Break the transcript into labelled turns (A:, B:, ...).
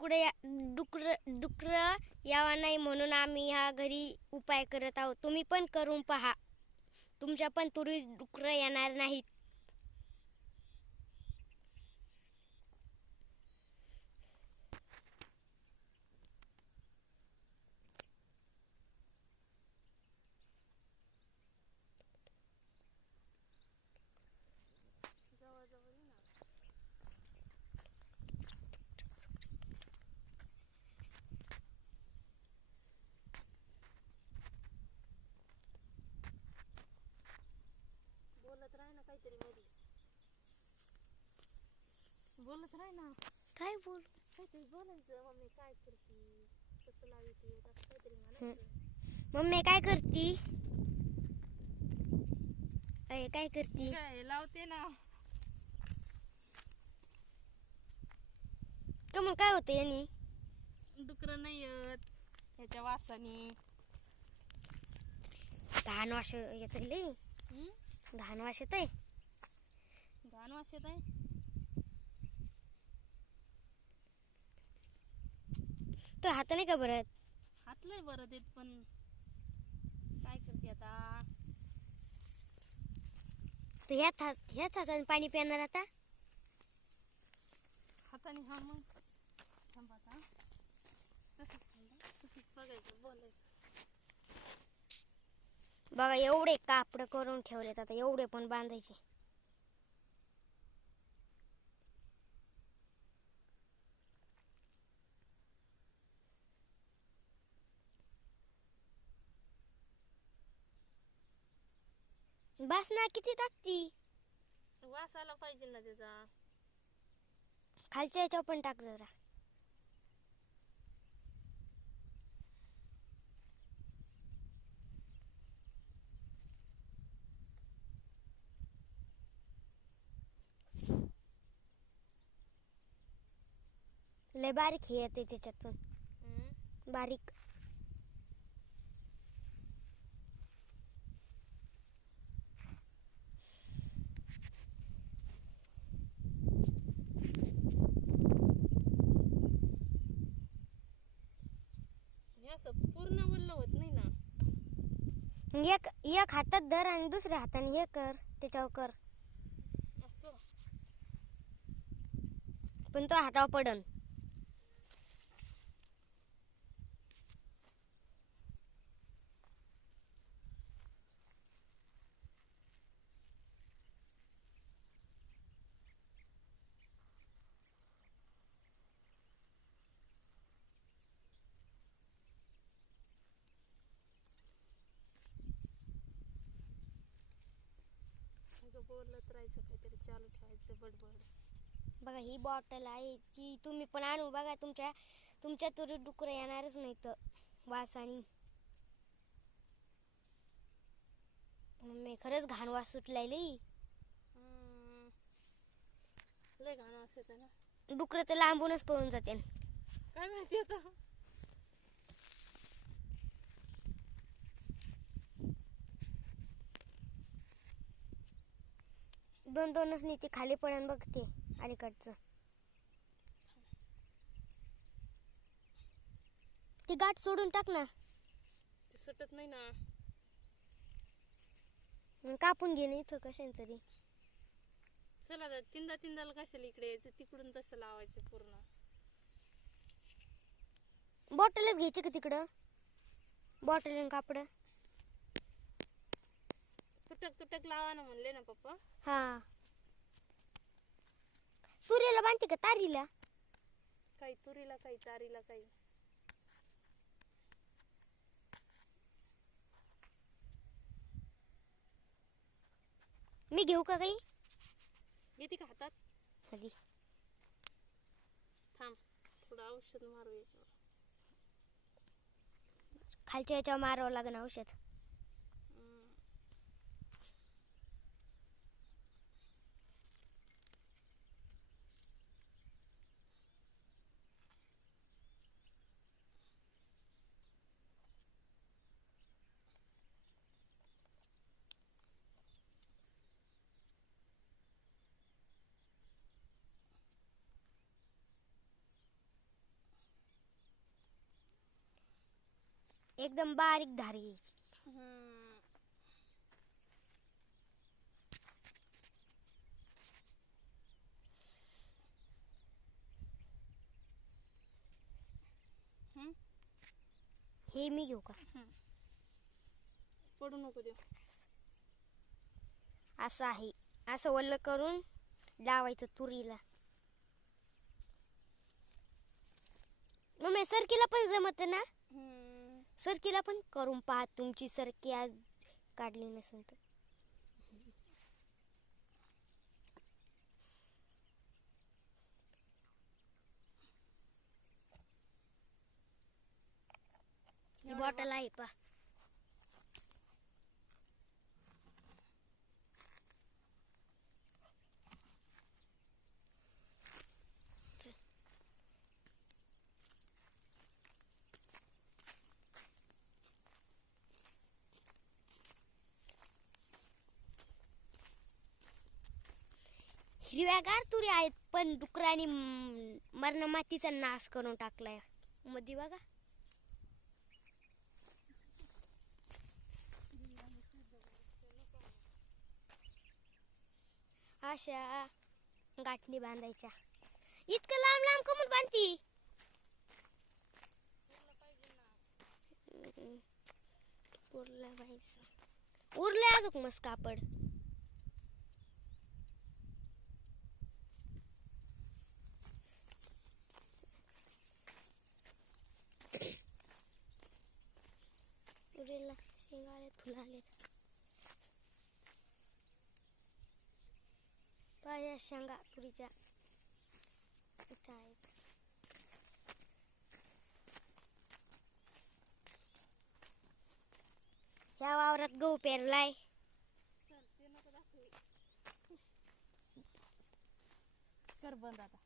A: डुकडे या डुकर डुकरं यावा नाही म्हणून आम्ही ह्या घरी उपाय करत आहोत. तुम्ही पण करून पहा. तुमच्या पण तुरी डुकरं येणार नाहीत.
B: बोलत राह ना.
A: काय बोल?
B: काहीतरी बोलायचं. मम्मी काय करते? कसं लावते? असं काहीतरी म्हणायचं.
A: मम्मी काय करती? अय काय करती?
B: काय लावते ना.
A: का मग काय होतं यांनी?
B: डुकरं नाही येत. ह्याच्या वासाने.
A: घाण वास येत लई.
B: हम्म?
A: घाण वास येत आहे
B: घाण वास येत आहे
A: तो हात नाही का भरत?
B: हातलंय बरं देत पण काय करते आता?
A: तर ह्याच हात ह्याच हाताने पाणी पिणार आता?
B: हाताने हा मग. थांब आता तसंच थांबा. तसंच बघायचं बोलायचं.
A: बघा एवढे कापड करून ठेवलेत आता एवढे पण बांधायचे. बस ना किती टाकती?
B: वास आला पाहिजे ना त्याचा.
A: खालच्या याच्यावर पण टाक जरा. लय बारीक हे येते त्याच्यातून.
B: हम्म?
A: बारीक
B: हे असं पूर्ण वल्ल होत नाही ना.
A: एक एक हातात धर आणि दुसऱ्या हाताने हे कर त्याच्यावर कर.
B: असं.
A: पण तो हातावर पडन.
B: राहायचं काहीतरी चालू ठेवायचं बडबड.
A: बघा ही बॉटल आहे ती तुम्ही पण आणू बघा तुमच्या तुमच्या तुरी डुकरं येणारच नाही तर वासानी. मम्मी खरंच घाण वास सुटलाय लई.
B: लय गाणं असं ना.
A: डुकरं तर लांबूनच पळून जाते.
B: काय माहिती आता.
A: दोन दोनच नाही ते खाली पडन बघ ते अलीकडचं. ती गाठ सोडून टाक ना.
B: ते सुटत नाही ना.
A: मग कापून घे ना इथं कशाने तरी.
B: चला आता तीनदा तीनदाला कशाला इकडे यायचं? तिकडून तसं लावायचं पूर्ण.
A: बॉटलच घ्यायची का तिकडं? बॉटल आणि कापड?
B: तुटक तुटक लावा ना म्हणले ना पप्पा.
A: हा. तुरीला बांधते का तारीला?
B: काही तुरीला काही तारीला काही.
A: मी घेऊ का काही?
B: घेते का हातात?
A: आधी.
B: थांब थोडं औषध मारू याच्यावर.
A: खालच्या याच्यावर मारावं लागेल औषध. एकदम बारीक धारी
B: हम्म. हम्म?
A: हे मी घेऊ का
B: पडू नको देऊ
A: असं आहे असं वल्ल करून लावायचं तुरीला मग सरकीला पण जमत ना
B: हम्म.
A: सरकीला पण करून पहा तुमची सरकी आज काढली नसेल तर. ही बॉटल आहे पा हिरव्यागार तुरी आहेत पण डुकराने मरण मातीचा नाश करून टाकलायमध्ये बघा अशा गाठणी बांधायच्या इतकं लांब लांब कमून बांधती उरला उरलं पाहिजे उरले अजून मस्त कापड तुरीला शेंगा आले फुलं आले पाया शेंगा तुरीच्या. इथं आहेत. ह्या वावरात गहू पेरलाय.
B: कर बंद आता.